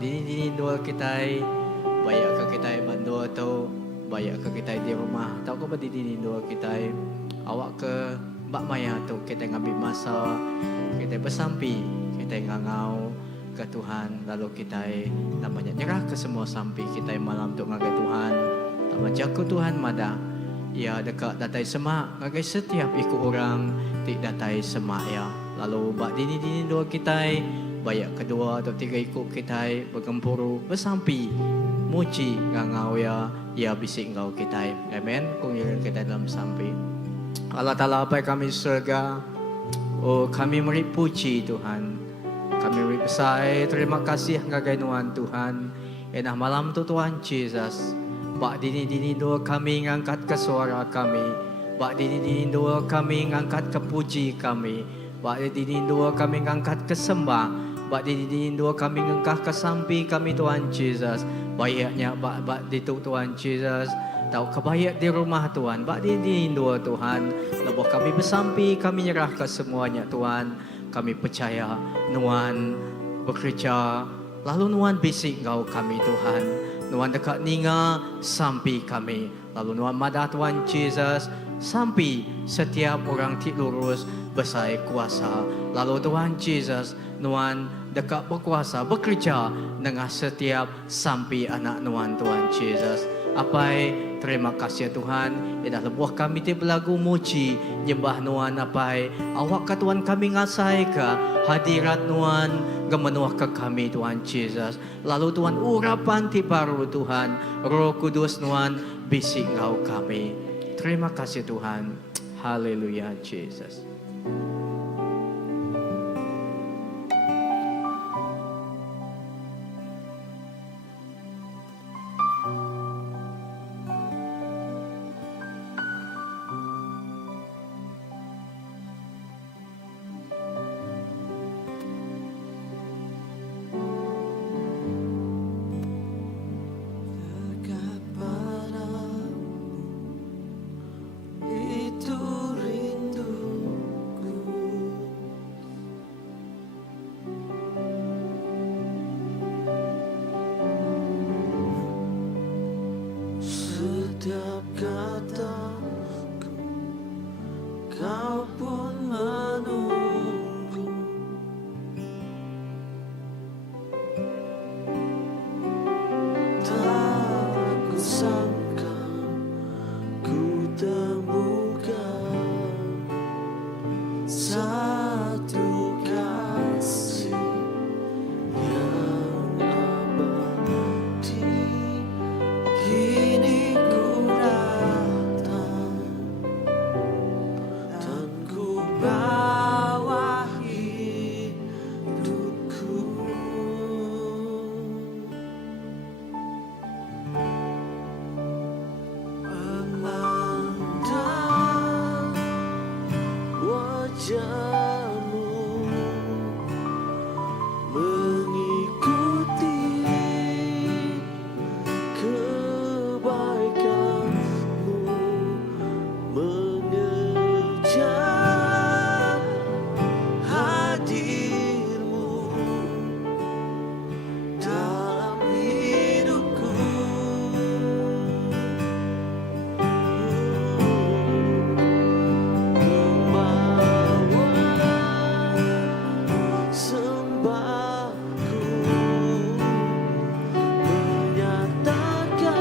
dini dua kita bayak ke kita bandua atau bayak ke kita di rumah tahu ke dini dua kita awak ke Mbak Maya tu kita ngambil masa kita bersampi kita ngangau ke Tuhan lalu kita namanya nyerah ke semua sampi kita malam tu ngagai Tuhan tak baca ke Tuhan mada ya dekat datai semak ngagai setiap ikut orang tik datai semak ya lalu bak dini dua kita bayak kedua atau tiga ikut kita bergempuru bersampi muci ngangau ya bisik ngau kita amen kung kita dalam sampi Allah Ta'ala apa kami surga oh kami beri puji Tuhan kami beri besar terima kasih ngagainuan Tuhan enah malam tu Tuhan Jesus bak dini dua kami ngangkat ke suara kami bak dini dua kami ngangkat ke puji kami bak dini dua kami ngangkat ke sembah bak dini dua kami ngangkat ke sampi kami Tuhan Jesus bayaknya bak di Tuhan Jesus tahu kebayak di rumah Tuhan bak di dua Tuhan lepas kami bersampi kami nyerah ke semuanya Tuhan kami percaya Nuan bekerja lalu Nuan bisik engkau kami Tuhan Nuan dekat ninga sampi kami lalu Nuan madah Tuhan Jesus sampi setiap orang tik lurus besar kuasa lalu Tuhan Jesus Nuan dekat berkuasa bekerja dengan setiap sampi anak Nuan Tuhan Jesus apai terima kasih Tuhan dah lebuh kami ti berlagu muji nyembah Nuan apai awak ka Tuhan kami ngasai ka hadirat Nuan gemenuh ke kami Tuhan Jesus lalu Tuhan urapan ti baru Tuhan Roh Kudus Nuan bisik ngau kami terima kasih Tuhan haleluya Jesus. Setiap kataku kau pun menunggu tak kusangka ku temukan satu kasih yang abadi kini ku datang dan ku bawa hidupku memandang wajahmu mengikuti kebaikanmu mengejar hadirmu dalam hidupku membawa sembahku menyatakan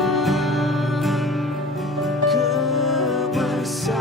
kebesaran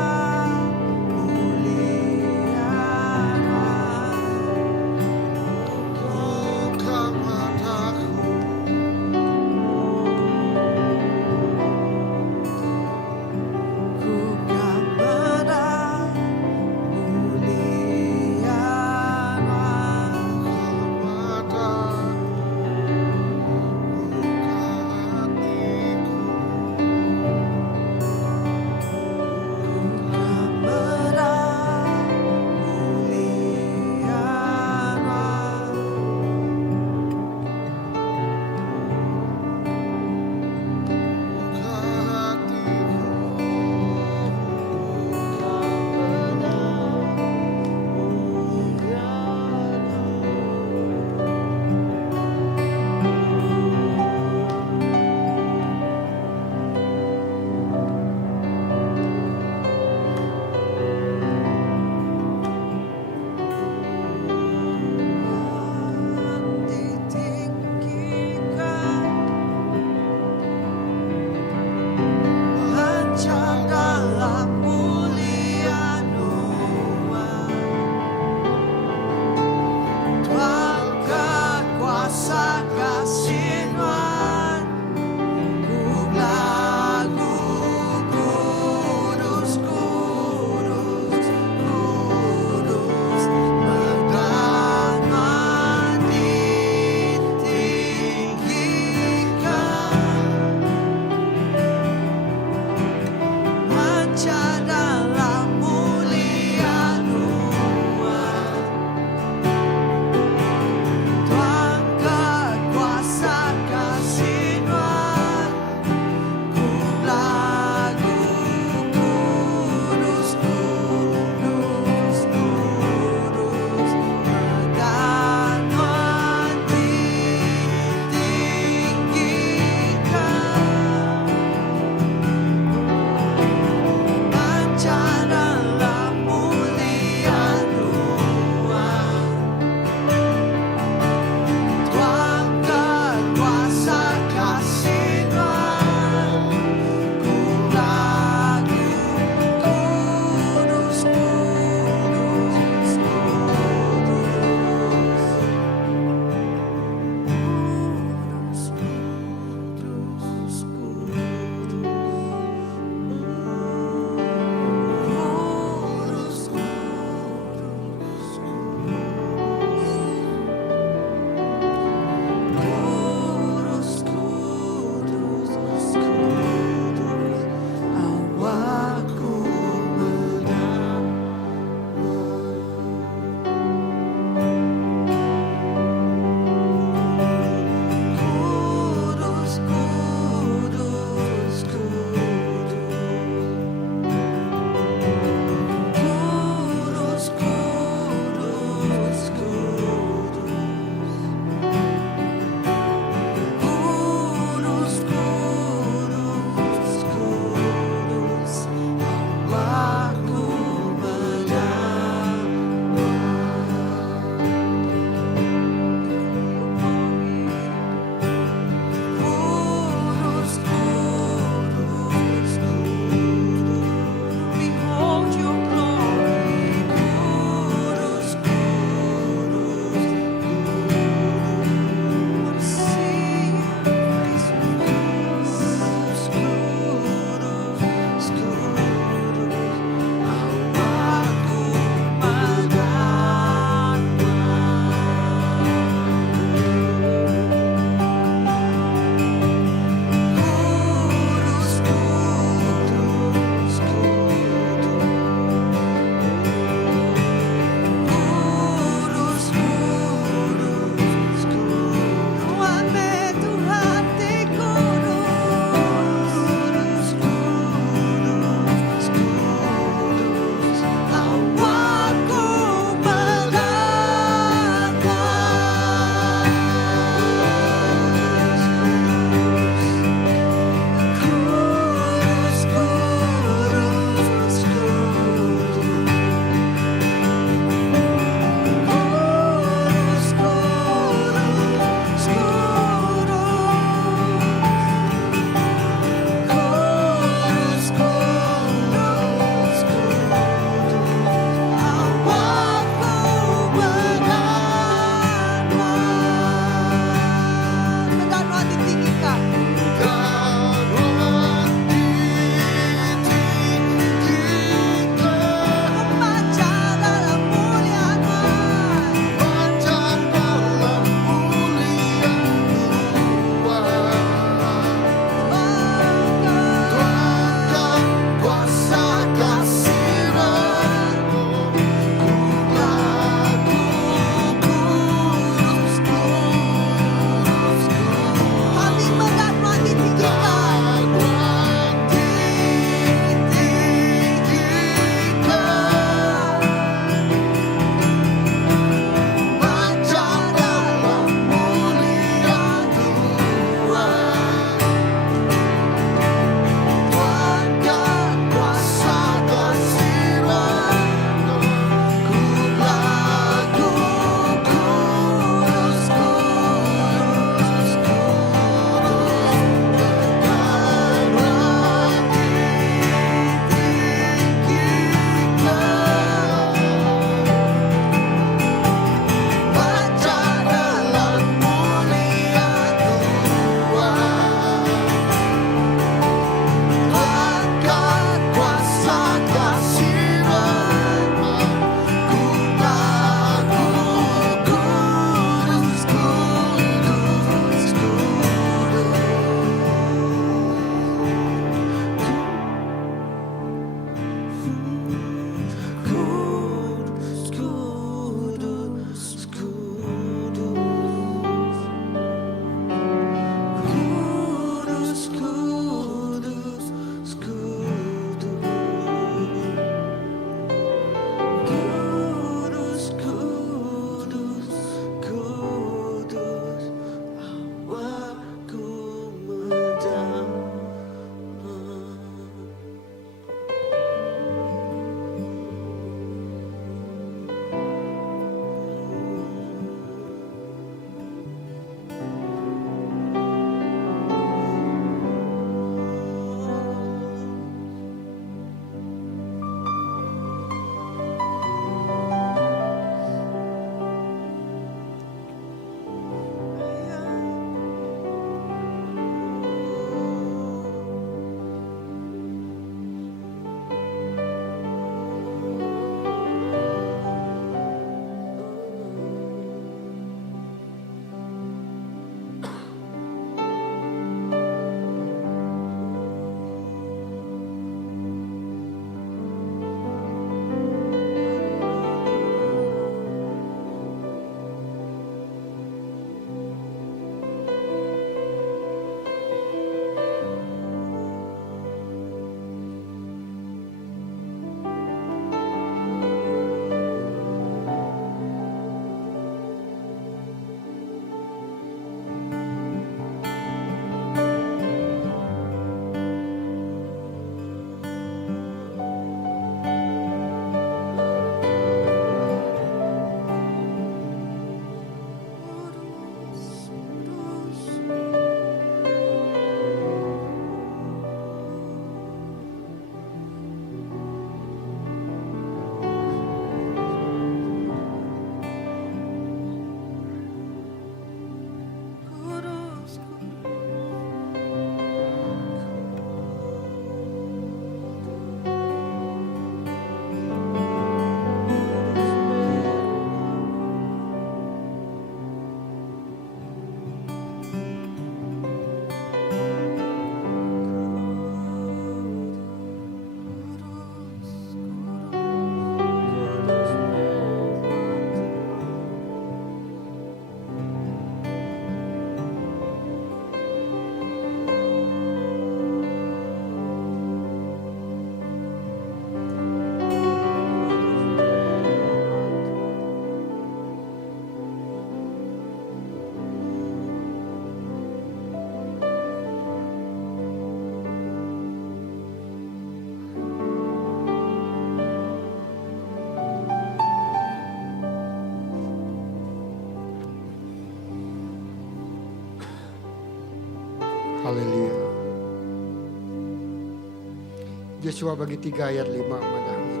Joshua bagi 3 ayat 5 madah itu.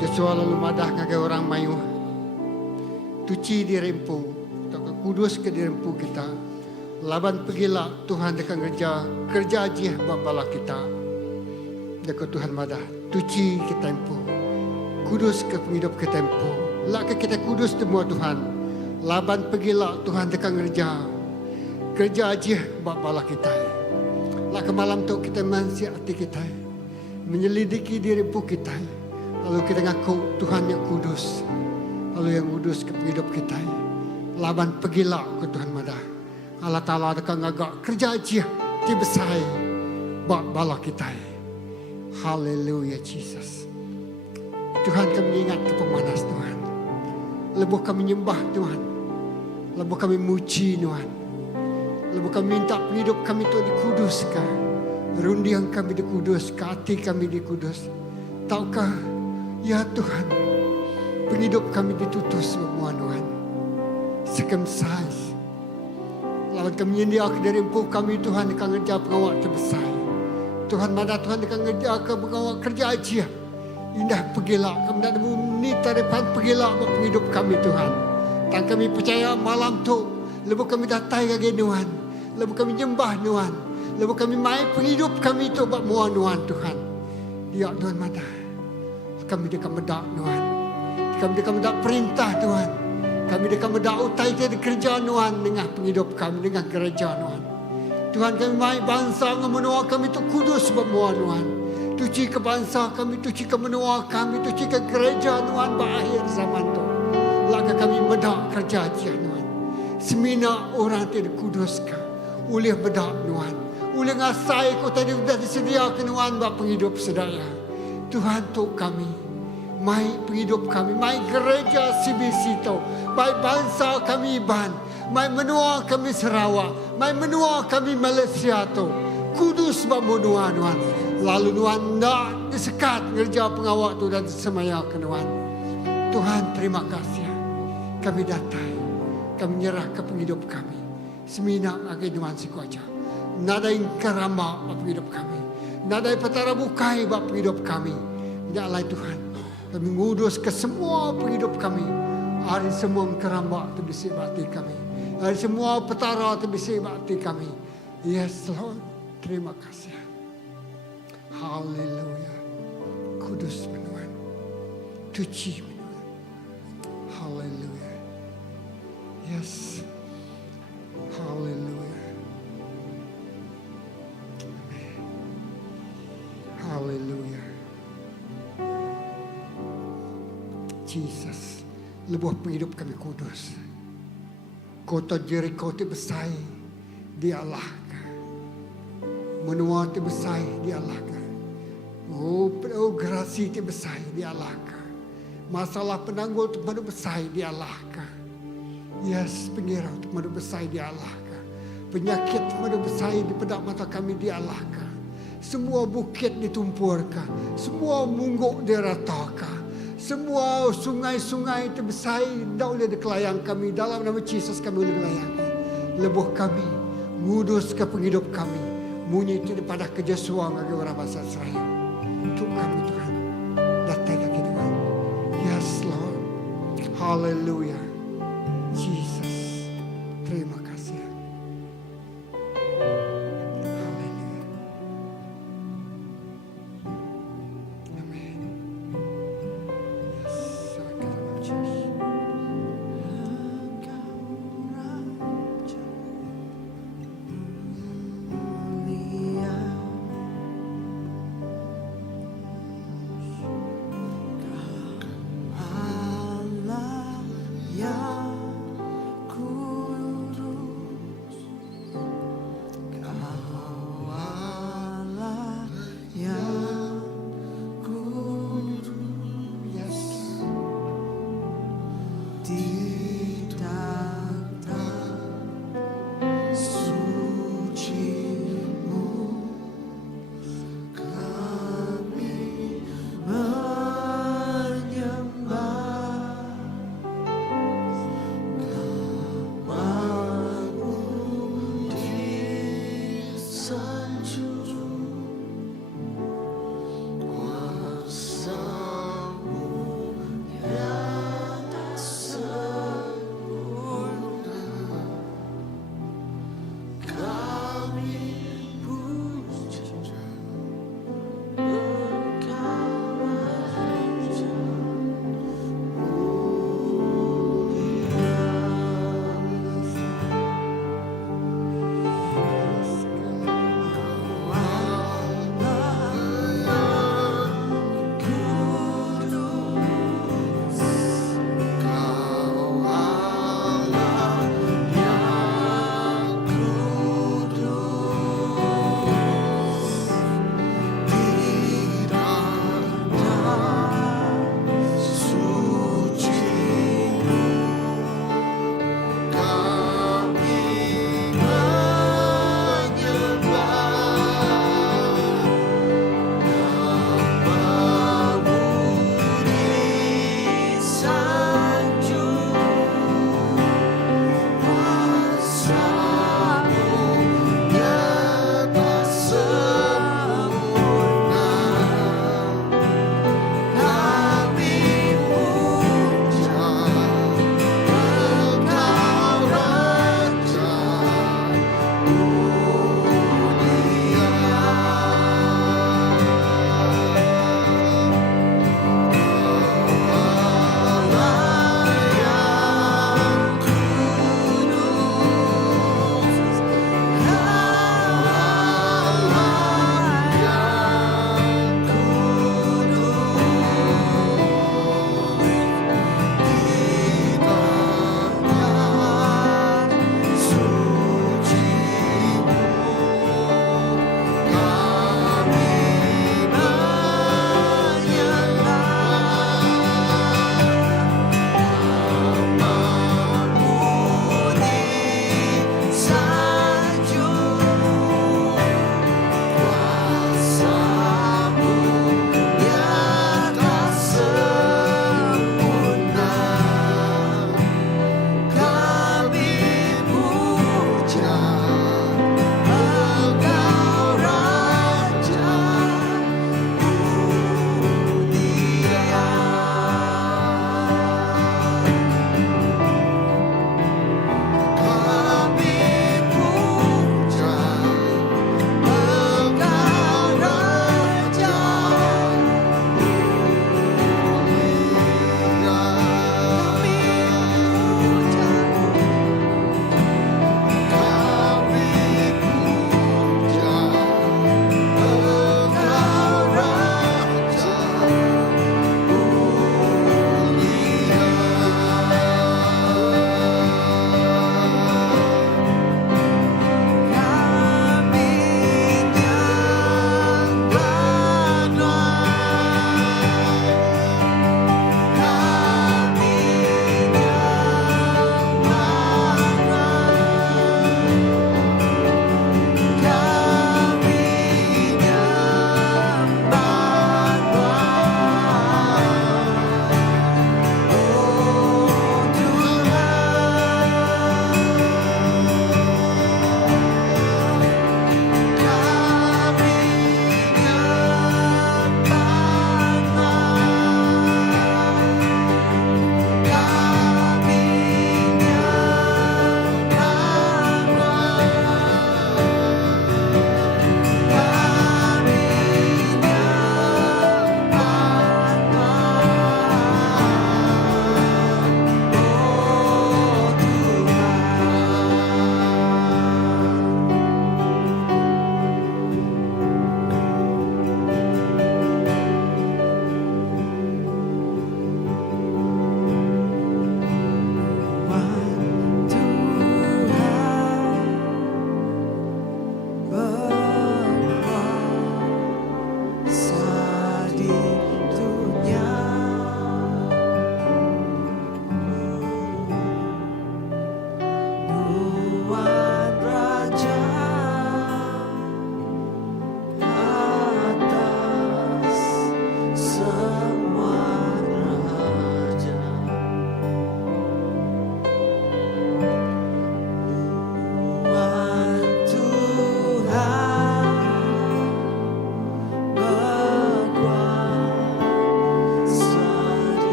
Joshua lalu madah ngagai orang mayu. Tuci di rempu, atau kudus ke di rempu kita. Laban pergilah Tuhan dekat kerja aja bala kita. Dekat Tuhan madah, tuci ke tempo. Kudus ke penghidup ke tempo. Lak kita kudus semua Tuhan. Laban pergilah Tuhan dekat kerja aja bala kita. Lak malam tu kita mansi hati kita. Menyelidiki diri kita. Lalu kita ngaku Tuhan yang kudus. Lalu yang kudus ke penghidup kita. Laban pergilah ke Tuhan madah. Allah Ta'ala dekat ngagak kerja aja. Dia besar. Bala kita. Haleluya Jesus. Tuhan kami ingat ke pemanas Tuhan. Lebuh kami nyembah Tuhan. Lebuh kami muji Tuhan. Lebuh kami minta hidup kami itu dikuduskan. Rundiang kami dikuduskan. Hati kami dikudus. Tahukah ya Tuhan, penghidup kami ditutus semua Tuhan. Circumcise. Lawan kami nyediakan dari empuh kami Tuhan akan ngerja pengawal terbesar. Tuhan mana Tuhan akan ngerja ke pengawal kerja aja. Indah pergilah kami nak menita depan pergilah penghidup kami Tuhan. Dan kami percaya malam tu lepas kami datang lagi Tuhan. Lepas kami nyembah Tuhan. Lepas kami mai penghidup kami tu buat muan Tuhan. Dia Tuhan mana kami dekat medak Tuhan. Kami dekat medak perintah Tuhan. Kami dekat medak utai dia kerja Tuhan dengan penghidup kami dengan gereja Tuhan. Tuhan kami mai bangsa menua kami tu kudus buat muan Tuhan. Tuci ke bangsa kami, tuci ke menua kami, tuci ke gereja Tuhan berakhir zaman tu. Laga kami medak kerja Tuhan. Semina orang tidak kuduskan. Oleh medak Tuhan. Oleh ngasai kau tadi sudah disediakan Tuhan buat penghidup sedaya. Tuhan tu kami. Mai penghidup kami. Mai gereja CBC tu. Mai bangsa kami Iban. Mai menua kami Sarawak. Mai menua kami Malaysia tu. Kudus buat menua Tuhan. Lalu Tuhan tak disekat kerja pengawal tu dan disemayakan Tuhan. Tuhan terima kasih. Kami datang. Kami nyerah ke penghidup kami. Semina agai Tuhan sikuaja. Nada yang kerama buat penghidup kami. Nada yang petara bukai buat penghidup kami. Nyalai Tuhan. Kami ngudus ke semua penghidup kami. Hari semua kerama tu bisik bakti kami. Hari semua petara tu bisik bakti kami. Yes Lord. Terima kasih. Haleluya. Kudus menuan. Tuci menuan. Haleluya. Yes. Haleluya. Amen. Haleluya. Jesus. Lebuh penghidup kami kudus. Kota Jericho itu besar. Dia Allah. Menua itu besar. Dia Allah. Oh gerasi itu besar. Dia Allah. Masalah penanggul itu mana besar. Dia Allah. Yes, pengirau itu mana besar. Dia Allah. Penyakit itu mana besar di pedak mata kami. Dia Allah. Semua bukit ditumpurkan. Semua mungguk diratakan. Semua sungai-sungai itu besar. Tak boleh dikelayang kami. Dalam nama Yesus kami boleh kelayang. Lebuh kami. Ngudus ke penghidup kami. Munyi itu daripada kerjasua bagi orang bahasa Israel. Untuk kami Tuhan. Datang lagi Tuhan. Yes Lord. Hallelujah. Jesus. Terima kasih. Hallelujah. Amen. Yes. Salam Jesus. Allah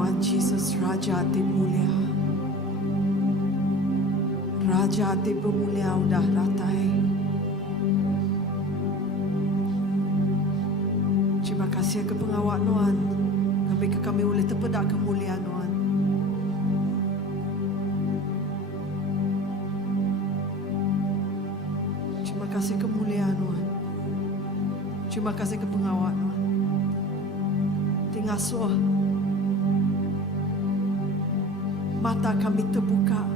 Tuhan Yesus, Raja hati mulia. Raja hati pemulia udah datang. Terima kasih ke pengawal Tuhan. Kami boleh terpedak kemuliaan Tuhan. Terima kasih kemuliaan Tuhan. Terima kasih ke pengawal Tuhan. Tinggal suah. Mata kami terbuka.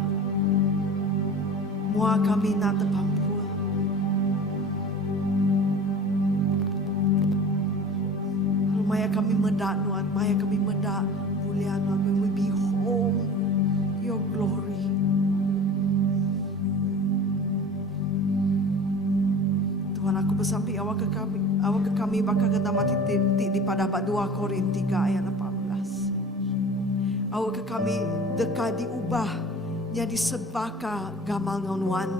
Mua kami nak terpampul. Maya kami medak Tuhan, maya kami medak mulia Tuhan, when we behold your glory. Tuhan, aku bersampai awak ke kami bakal kena mati di pada 2 Korintus 3 ayat 18. Awak ke kami dekat diubah jadi sebaka gamal Tuhan.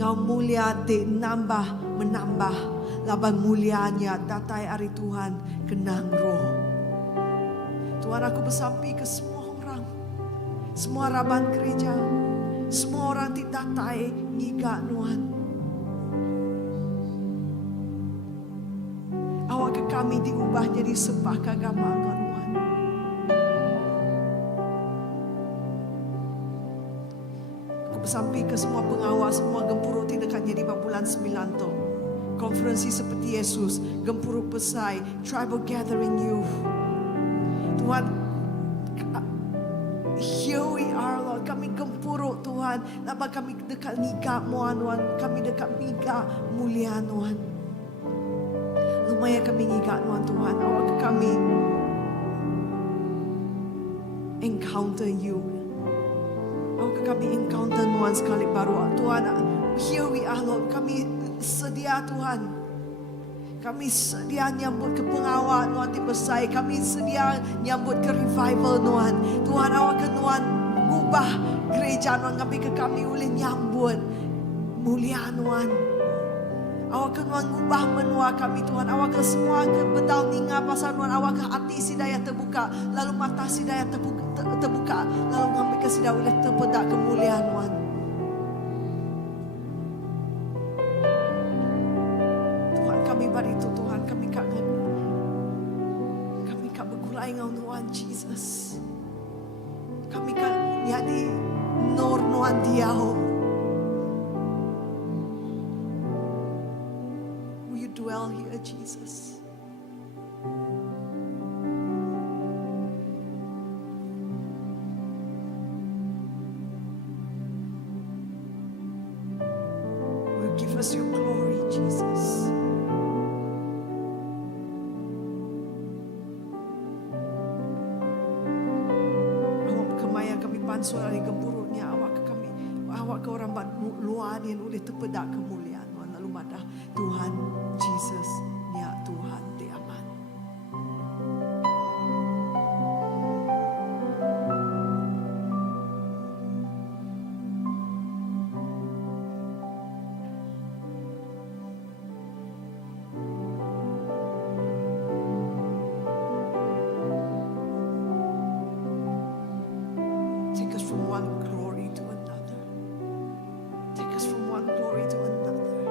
Ngau mulia di nambah menambah. Laban mulianya datai hari Tuhan kenang roh. Tuhan, aku bersampai ke semua orang, semua raban gereja, semua orang di datai ngiga Tuhan. Awak ke kami diubah jadi sebaka gamal Tuhan. Aku bersampai ke semua pengawal, semua gempuruk tidak jadi bulan 9 tu. Konferensi seperti Yesus, Gempuruk Pesai, Tribal Gathering Youth. Tuhan, here we are Lord, kami gempuruk Tuhan. Lama kami dekat ngigak Tuhan, kami dekat ngigak mulia Tuhan. Lumayan kami ngigak Tuhan, awak kami encounter you. Awak kami encounter Tuhan sekali baru. Tuhan, here we are Lord, kami sedia Tuhan. Kami sedia nyambut ke pengawal Tuhan di Pesai. Kami sedia nyambut ke revival Tuhan. Tuhan, awak ke Tuhan ubah gereja Tuhan. Kami boleh nyambut mulia Tuhan. Awak ke Tuhan ubah menua kami Tuhan. Awak ke semua ke bedau ninga pasal Tuhan. Awak ke hati sidaya terbuka. Lalu mata sidaya terbuka. Lalu kami ke sidaya boleh terpedak kemuliaan Tuhan. Bari itu Tuhan, kami kak bergulai ngau Tuhan Jesus. Kami kak jadi nur Tuhan diau. Will you dwell here, Jesus? Will you give us your glory, Jesus? Suara gempuruknya awak ke kami, awak ke orang luar yang boleh terpedak kemuliaan Tuhan. Lalu madah Tuhan Jesus, ya Tuhan di aman. Take us from one glory to another. Take us from one glory to another.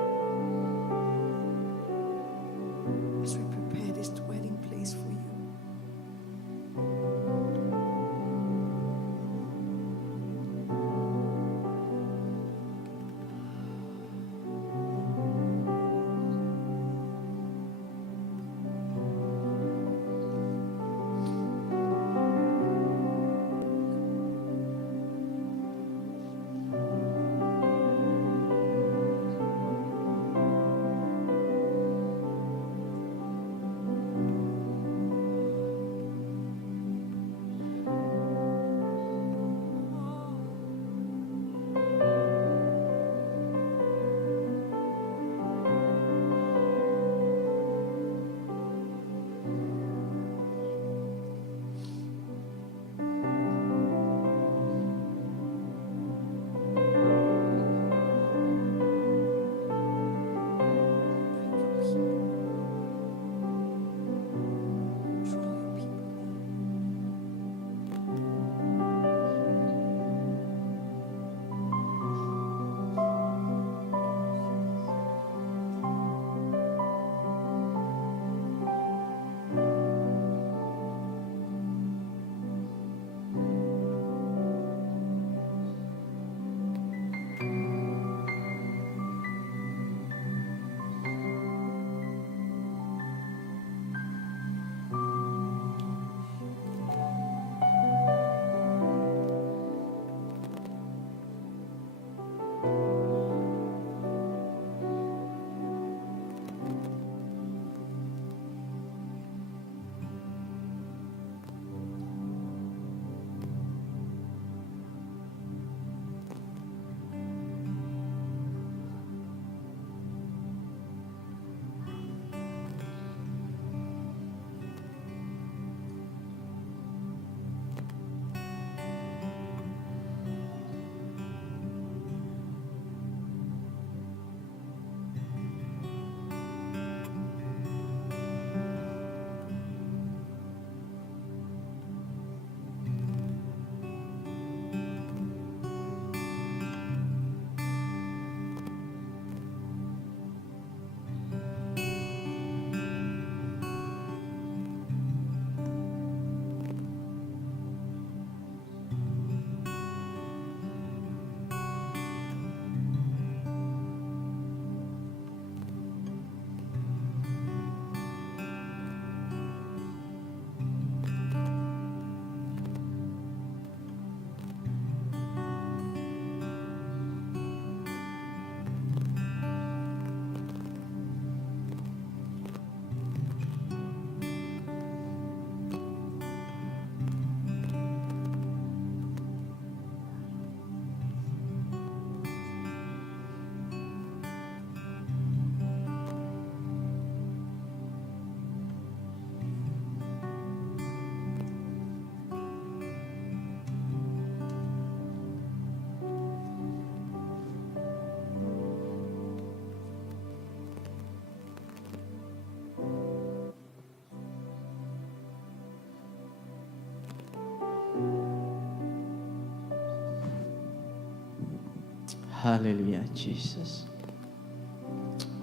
Haleluya, Jesus.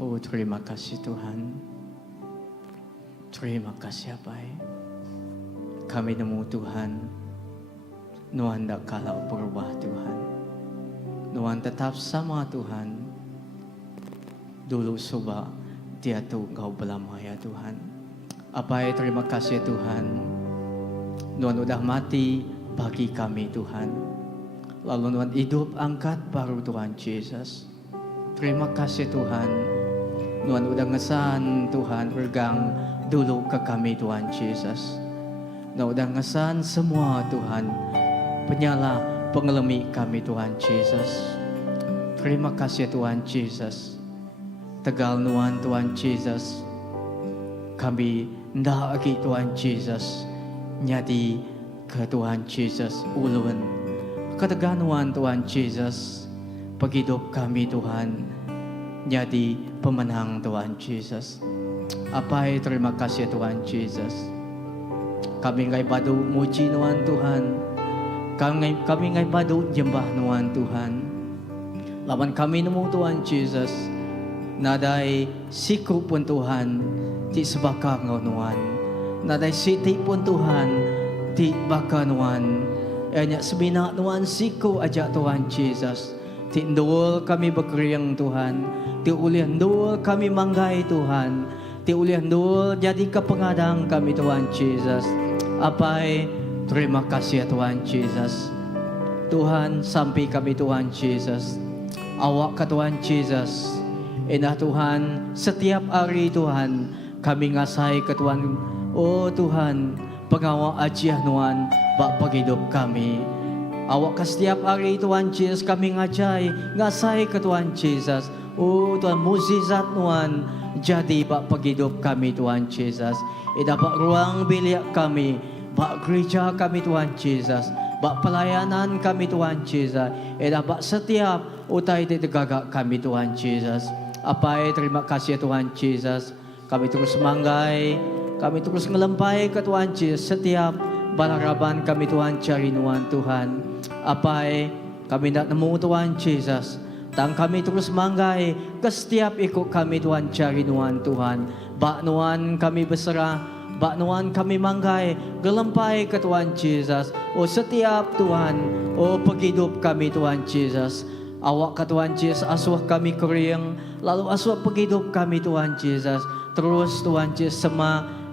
Oh, terima kasih Tuhan. Terima kasih Abai. Kami nemu Tuhan. Nuhan tak kalau berubah Tuhan. Nuhan tetap sama Tuhan. Dulu coba dia tu Engkau belama ya Tuhan. Abai, terima kasih Tuhan. Nuhan udah mati bagi kami Tuhan. Lalu Tuhan hidup angkat baru Tuhan Yesus. Terima kasih Tuhan. Tuhan udah ngesan Tuhan pegang dulu ke kami Tuhan Yesus. Tuhan udah ngesan semua Tuhan penyala pengelemi kami Tuhan Yesus. Terima kasih Tuhan Yesus. Tegal nuan Tuhan Yesus. Kami ndak lagi Tuhan Yesus. Nyadi ke Tuhan Yesus ulun. Keteganuan Tuhan Yesus, paghidup kami Tuhan, jadi pemenang Tuhan Yesus. Apai, terima kasih Tuhan Yesus. Kami ngay padu muji nuan Tuhan, kami ngay padu jembah nuan Tuhan. Lawan kami nemu Tuhan Yesus, nadai siku pun Tuhan, di sebaka ngau nuan, nadai siti pun Tuhan, di baka nuan. Hanya semina Tuhan siku ajak Tuhan Yesus. Tindul kami berkeriang Tuhan. Tiulian dul kami manggai Tuhan. Tiulian dul jadi kepengadang kami Tuhan Yesus. Apai, terima kasih Tuhan Yesus. Tuhan sampai kami Tuhan Yesus. Awak ke Tuhan Yesus. Indah Tuhan, setiap hari Tuhan kami ngasai ke Tuhan. Oh Tuhan, pengawal ajiah Tuhan bak paghidup kami. Awak ke setiap hari Tuhan Yesus kami ngasai ke Tuhan Yesus. Oh Tuhan, mukjizat Tuhan jadi bak paghidup kami Tuhan Yesus. Dapat ruang bilik kami, bak gereja kami Tuhan Yesus, bak pelayanan kami Tuhan Yesus. Dapat setiap utai tegagak kami Tuhan Yesus. Apai, terima kasih Tuhan Yesus. Kami terus manggai, kami terus ngelempai ke Tuhan Yesus setiap balaraban kami Tuhan cari nuan Tuhan. Apai, kami nak nemu Tuhan Yesus. Dan kami terus manggai ke setiap ikut kami Tuhan cari nuan Tuhan. Bak nuan kami berserah, bak nuan kami manggai, gelempai ke Tuhan Yesus. Oh setiap Tuhan, oh paghidup kami Tuhan Yesus. Awak ke Tuhan Yesus asuh kami kering, lalu asuh paghidup kami Tuhan Yesus. Terus Tuhan Yesus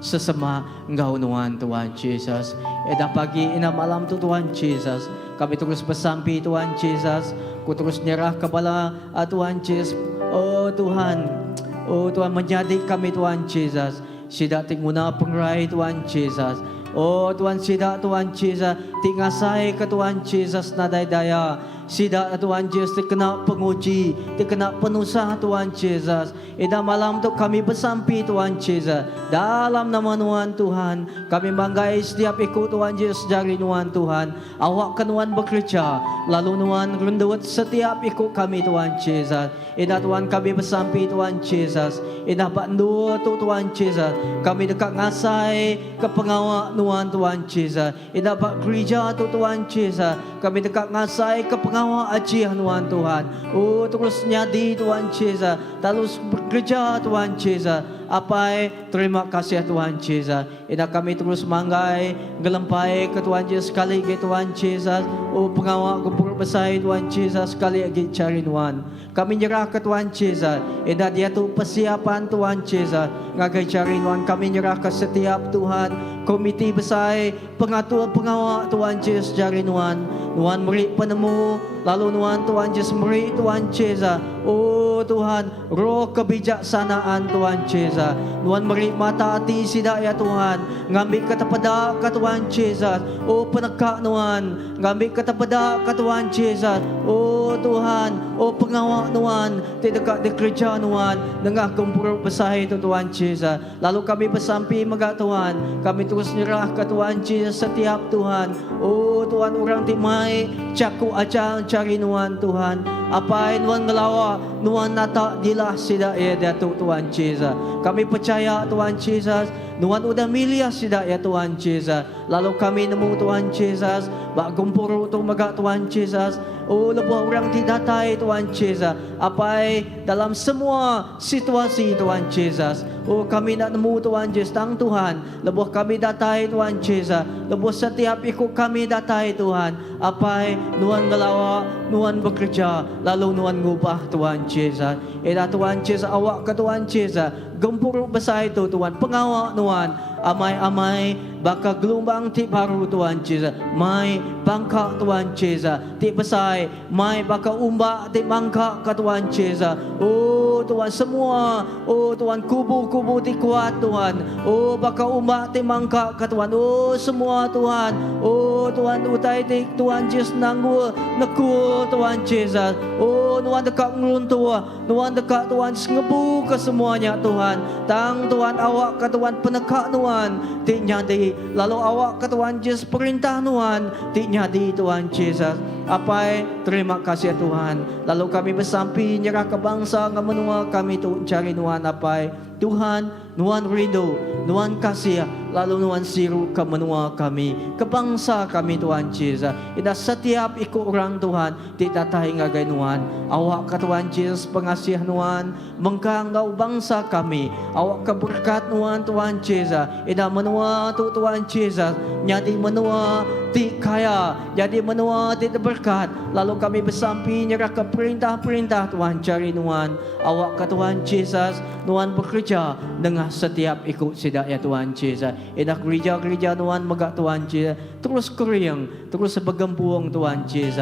sesama Engkau nuan Tuhan Yesus. Eda pagi ina malam tu Tuhan Yesus, kami terus bersampi Tuhan Yesus. Ku terus nyerah kepada Tuhan Yesus. Oh Tuhan menjadi kami Tuhan Yesus. Sidak tinguna pengrai Tuhan Yesus. Oh Tuhan sidak Tuhan Yesus tingasai ke Tuhan Yesus nadai daya. Sidak Tuhan Yesus dikena penguji, dikena penusah Tuhan Yesus. Ida malam tu kami bersampi Tuhan Yesus. Dalam nama Tuhan Tuhan, kami banggai setiap ikut Tuhan Yesus jari Tuhan Tuhan. Awak ke Tuhan bekerja, lalu Tuhan rendut setiap ikut kami Tuhan Yesus. Ida Tuhan kami bersampi Tuhan Yesus. Ida bandu tu Tuhan Yesus. Kami dekat ngasai ke pengawal Tuhan Yesus. Ida bak gereja tu Tuhan Yesus. Kami dekat ngasai ke pengawal ajiah Tuhan. Oh terus nyadi Tuhan Yesus. Terus bekerja Tuhan Yesus. Apai, terima kasih Tuhan Yesus. Ida kami terus manggai, gelempai ke Tuhan Yesus sekali ke Tuhan Yesus. Oh pengawal gempur besar Tuhan Yesus sekali lagi cari Tuhan. Kami nyerah ke Tuhan Yesus. Ida dia tu persiapan Tuhan Yesus. Ngagai cari Tuhan, kami nyerah ke setiap Tuhan. Komiti besar, pengatur pengawal Tuhan Yesus cari Tuhan. Tuhan beri penemu, lalu Tuhan Yesus beri Tuhan Yesus. Oh Tuhan, roh kebijaksanaan Tuhan Yesus. Tuhan beri mata hati sidak ya Tuhan. Ngambil kata pedak ke Tuhan Yesus. Oh penekak Tuhan, ngambil kata pedak ke Tuhan Yesus. Oh Tuhan, oh pengawal Tuhan, di dekat di kerja Tuhan, dengar gempur besar itu Tuhan Yesus. Lalu kami bersampi megak Tuhan, kami terus nyerah ke Tuhan Yesus setiap Tuhan. Oh Tuhan, orang timai caku ajang cari Tuhan. Apa yang Tuhan ngelawa, Tuhan nata dilah sidak ya Datuk Tuhan Yesus. Kami percaya Tuhan Yesus, Tuhan udah milih sidak ya Tuhan Yesus. Lalu kami nemu Tuhan Yesus, bak gempur tu megak Tuhan Yesus. Oh, lebuh orang didatai Tuhan Yesus. Apai dalam semua situasi Tuhan Yesus. Oh, kami nak nemu Tuhan Yesus tang Tuhan. Lebuh kami datai Tuhan Yesus. Lebuh setiap ikut kami datai Tuhan. Apai nuan gelawak, nuan bekerja, lalu nuan ngubah Tuhan Yesus. Eda Tuhan Yesus awak ke Tuhan Yesus. Gempur besar itu Tuhan, pengawak Tuhan. Amai-amai bakal gelombang tip baru Tuhan Yesus. Mai bangkak Tuhan Yesus. Tip besar, mai bakal umbak tip bangkak ke Tuhan Yesus. Oh Tuhan semua, oh Tuhan kubu-kubu tip kuat Tuhan. Oh bakal umbak tip bangkak ke Tuhan. Oh semua Tuhan. Oh Tuhan utai tip Tuhan Yesus nanggu nekul Tuhan Yesus. Oh nuan dekat ngeluntua, nuan dekat Tuhan ngebu ke semuanya Tuhan. Tang Tuhan awak ke Tuhan penekak Tuhan, tik nyadi. Lalu awak ke Tuhan Yesus perintah Tuhan, tik nyadi Tuhan Yesus. Apai terima kasih Tuhan. Lalu kami bersampi nyerah ke bangsa menua kami tu cari Tuhan apai. Tuhan, Tuhan rindu, Tuhan kasih, lalu Tuhan siru ke menua kami, ke bangsa kami Tuhan Yesus. Ida setiap ikut orang Tuhan, tidak tahu ngagai Tuhan. Awak ke Tuhan Yesus pengasih Tuhan, mengkang dau bangsa kami. Awak ke berkat Tuhan Yesus. Ida menua tu Tuhan Yesus, jadi menua ti kaya, jadi menua ti berkat. Lalu kami bersampi nyerah ke perintah-perintah Tuhan cari Tuhan. Awak ke Tuhan Yesus, Tuhan bekerja dengan setiap ikut sidak ya Tuhan Yesus. Edah gereja-gereja Tuhan megak Tuhan Yesus. Terus kering, terus bergembung Tuhan Yesus.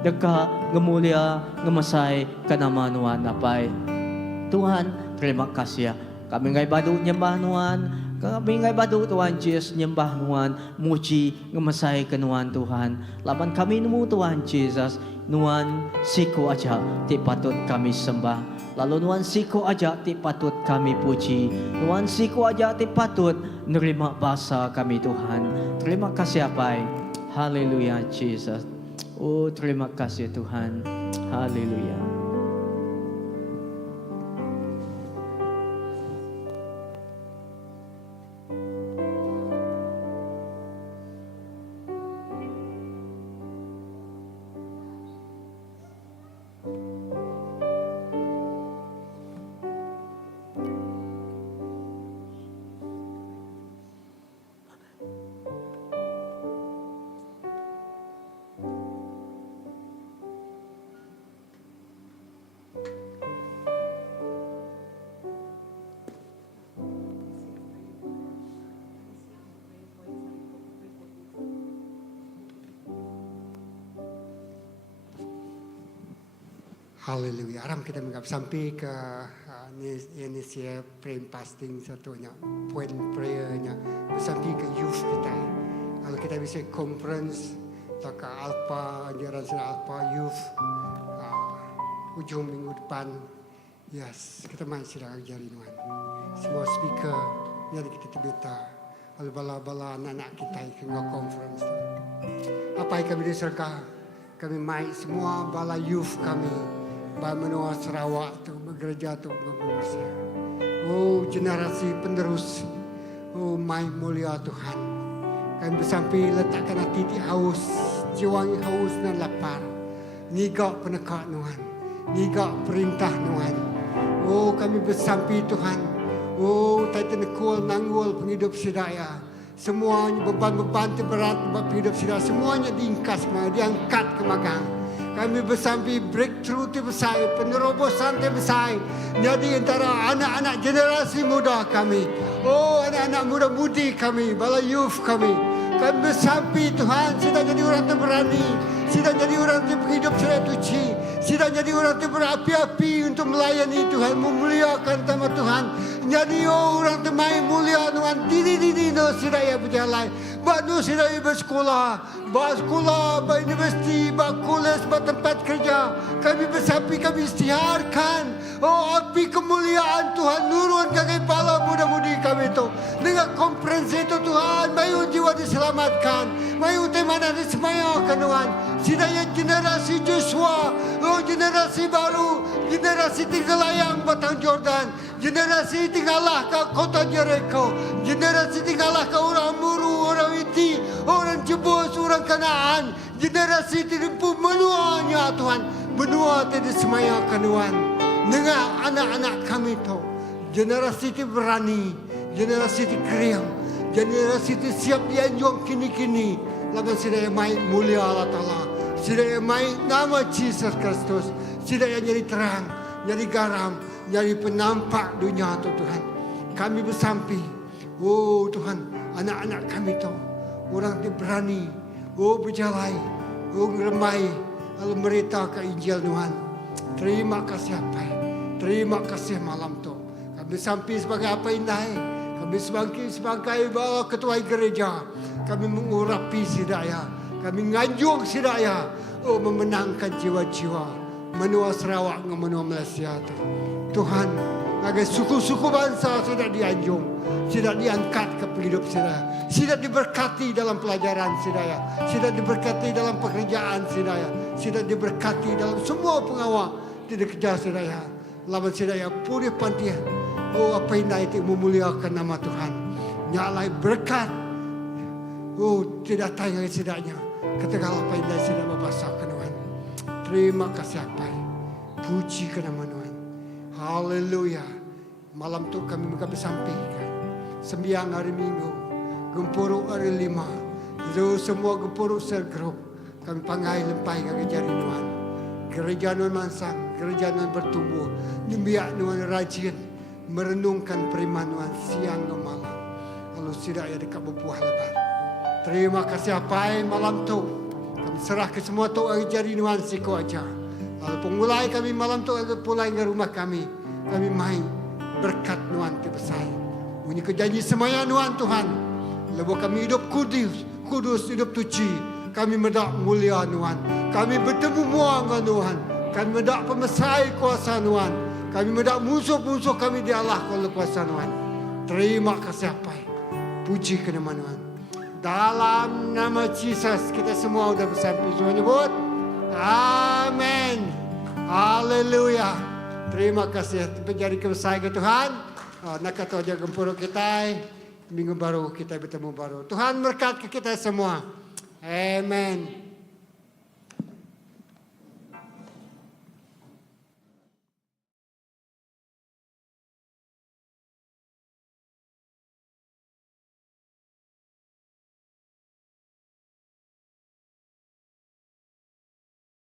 Dekat ngemulia, ngemesai ke nama Tuhan apai. Tuhan, terima kasih ya. Kami ngai badu nyembah Tuhan. Kami ngai badu Tuhan Yesus nyembah Tuhan. Muji ngemesai ke Tuhan. Laban kami nemu Tuhan Yesus. Tuhan siku aja ti patut kami sembah. Lalu Tuhan siku aja ti patut kami puji. Tuhan siku aja ti patut nerima bahasa kami Tuhan. Terima kasih apai. Haleluya Jesus. Oh terima kasih Tuhan. Haleluya. Haleluya. Aram kita menggap sampai ke ini saya praying fasting satunya, point prayernya, sampai ke youth kita. Kalau kita bisa conference, atau ke Alpha, anjuran sana Alpha Youth, ujung minggu depan, yes, kita masih dah jari Tuhan. Semua speaker, jadi kita beta, kalau bala-bala anak-anak kita ke conference. Apa yang kami diserka, kami mai semua bala youth kami. Menua Sarawak tu gereja tu berusia. Oh generasi penerus. Oh mai mulia Tuhan. Kami bersampai letakkan hati di haus, jiwangi haus dan lapar. Nigak penekak Tuhan, nigak perintah Tuhan. Oh kami bersampai Tuhan. Oh tadi nekul nanggul penghidup sedaya. Semuanya beban-beban terberat buat penghidup sedaya. Semuanya diingkas, diangkat ke magang. Kami bersampai breakthrough besar, penerobosan besar. Jadi antara anak-anak generasi muda kami. Oh anak-anak muda-mudi kami, bala youth kami. Kami bersampai Tuhan, kita jadi orang terberani. Kita jadi orang yang hidup secara suci. Kita jadi orang yang berapi-api untuk melayani Tuhan, memuliakan nama Tuhan. Jadi orang temai mulia Tuhan. Didi no sidaya berjalan. Banu sidaya bersekolah, bersekolah, beruniversiti, berkuliah, bertempat kerja. Kami bersampai, kami istiharkan. Oh api kemuliaan Tuhan nurun ke kepala muda-mudi kami itu. Dengan konferensi itu Tuhan, mayu jiwa diselamatkan. Mayu temana disemayakan Tuhan. Sidaya generasi Joshua, oh generasi baru, generasi tinggalayang batang Jordan, generasi tinggalah ke kota Jericho, generasi tinggalah ke orang Muru, orang Iti, orang Jebus, orang Kanaan, Generasi terempu menuanya Tuhan. Benua tidak semayakan Tuhan. Dengan anak-anak kami tu. Generasi itu berani. Generasi itu keriang. Generasi itu siap dianjung kini-kini. Laban sidaya mai mulia Allah Ta'ala. Sidaya mai nama Yesus Kristus. Sidaya jadi terang. Jadi garam. Jadi penampak dunia tu Tuhan. Kami bersampi. Oh Tuhan. Anak-anak kami tu. Orang itu berani. Oh berjalai. Oh ngeremai. Lalu memberitakan Injil Tuhan. Terima kasih apa. Terima kasih malam tu. Kami sampai sebagai apa indah. Kami sebagai ketua gereja. Kami mengurapi sidaya. Kami nganjung sidaya. Oh memenangkan jiwa-jiwa. Menua Sarawak dengan menua Malaysia tu. Tuhan. Agar suku-suku bangsa sudah dianjung. Sudah diangkat ke hidup sidaya. Sudah diberkati dalam pelajaran sidaya. Sudah diberkati dalam pekerjaan sidaya. Sudah diberkati dalam semua pengawal. Tidak kerja sidaya. Lawan sidaya pulih pantian. Oh apa indah itu memuliakan nama Tuhan. Nyalai berkat. Oh tidak tayang sidanya. Ketika apa indah sidah membasahkan Tuhan. Terima kasih apa. Puji ke nama Tuhan. Haleluya. Malam tu kami sampaikan. Sembiang hari Minggu. Gempuruk hari 5. Itu semua gempuruk sergrup. Kami pangai lempai ke jari Tuhan. Gereja non mansang. Gereja non bertumbuh. Nimbiak Tuhan rajin. Merenungkan firman Tuhan siang dan malam. Lalu tidak ya dekat berbuah lebat. Terima kasih apa malam tu. Kami serah ke semua tu hari jari Tuhan siko aja. Lalu pemulai kami malam tu pulai ke rumah kami. Kami main berkat Tuhan terbesar. Bunyi kejanji semaya Tuhan. Lepas kami hidup kudus hidup suci. Kami mendak mulia Tuhan. Kami bertemu muang dengan Tuhan. Kami mendak pemesai kuasa Tuhan. Kami mendak musuh-musuh kami di Allah kalau kuasa Tuhan. Terima kasih apa. Puji ke nama Tuhan. Dalam nama Yesus kita semua sudah bersama semua nyebut. Amin. Haleluya. Terima kasih menjadi kebesaran Tuhan. Nak kata aja gempuruk kita. Minggu baru kita bertemu baru. Tuhan berkat ke kita semua. Amin.